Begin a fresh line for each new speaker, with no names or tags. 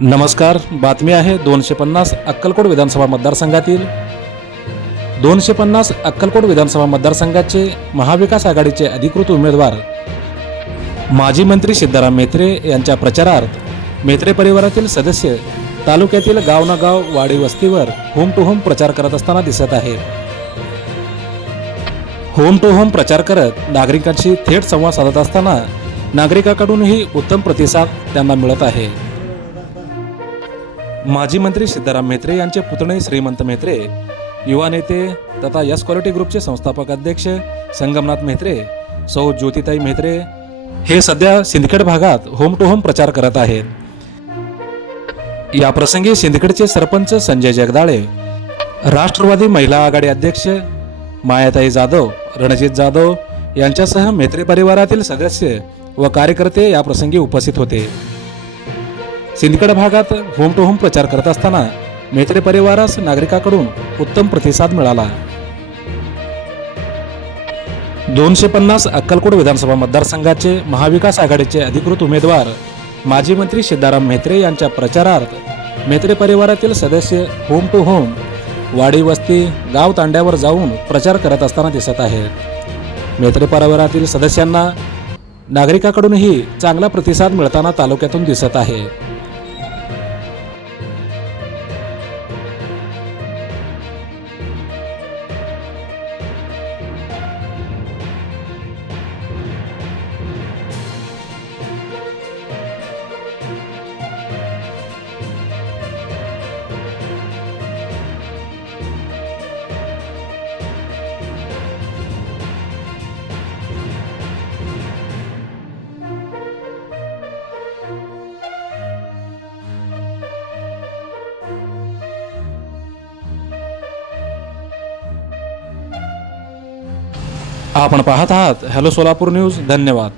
नमस्कार बातमी आहे दोनशे पन्नास अक्कलकोट विधानसभा मतदारसंघातील. दोनशे पन्नास अक्कलकोट विधानसभा मतदारसंघाचे महाविकास आघाडीचे अधिकृत उमेदवार माजी मंत्री सिद्धाराम मेत्रे यांच्या प्रचारार्थ मेत्रे परिवारातील सदस्य तालुक्यातील गाव न गाव वाडी वस्तीवर होम टू होम प्रचार करत असताना दिसत आहे. होम टू होम प्रचार करत नागरिकांशी थेट संवाद साधत असताना नागरिकाकडूनही उत्तम प्रतिसाद त्यांना मिळत आहे. माजी मंत्री सिद्धाराम म्हेत्रे यांचे पुतणे श्रीमंत म्हेत्रे युवा नेते तथा यस क्वालिटी ग्रुपचे संस्थापक अध्यक्ष संगमनाथ म्हेत्रे सौ ज्योतिताई म्हेत्रे हे सध्या सिंदखेड भागात होम टू होम प्रचार करत आहेत. या प्रसंगी सिंदखेडचे सरपंच संजय जगदाळे राष्ट्रवादी महिला आघाडी अध्यक्ष मायाताई जाधव रणजित जाधव यांच्यासह मेत्रे परिवारातील सदस्य व कार्यकर्ते या प्रसंगी उपस्थित होते. सिंदखेड भागात होम टू होम प्रचार करत असताना मेत्रे परिवारास नागरिकाकडून उत्तम प्रतिसाद मिळाला. दोनशे पन्नास अक्कलकोट विधानसभा मतदारसंघाचे महाविकास आघाडीचे अधिकृत उमेदवार माजी मंत्री सिद्धाराम म्हेत्रे यांच्या प्रचारार्थ मेत्रे परिवारातील सदस्य होम टू होम वाडी वस्ती गाव तांड्यावर जाऊन प्रचार करत असताना दिसत आहेत मेत्रे परिवारातील सदस्यांना नागरिकाकडूनही चांगला प्रतिसाद मिळताना तालुक्यातून दिसत आहे. आपण पाहत आहात. Hello Solapur news. धन्यवाद.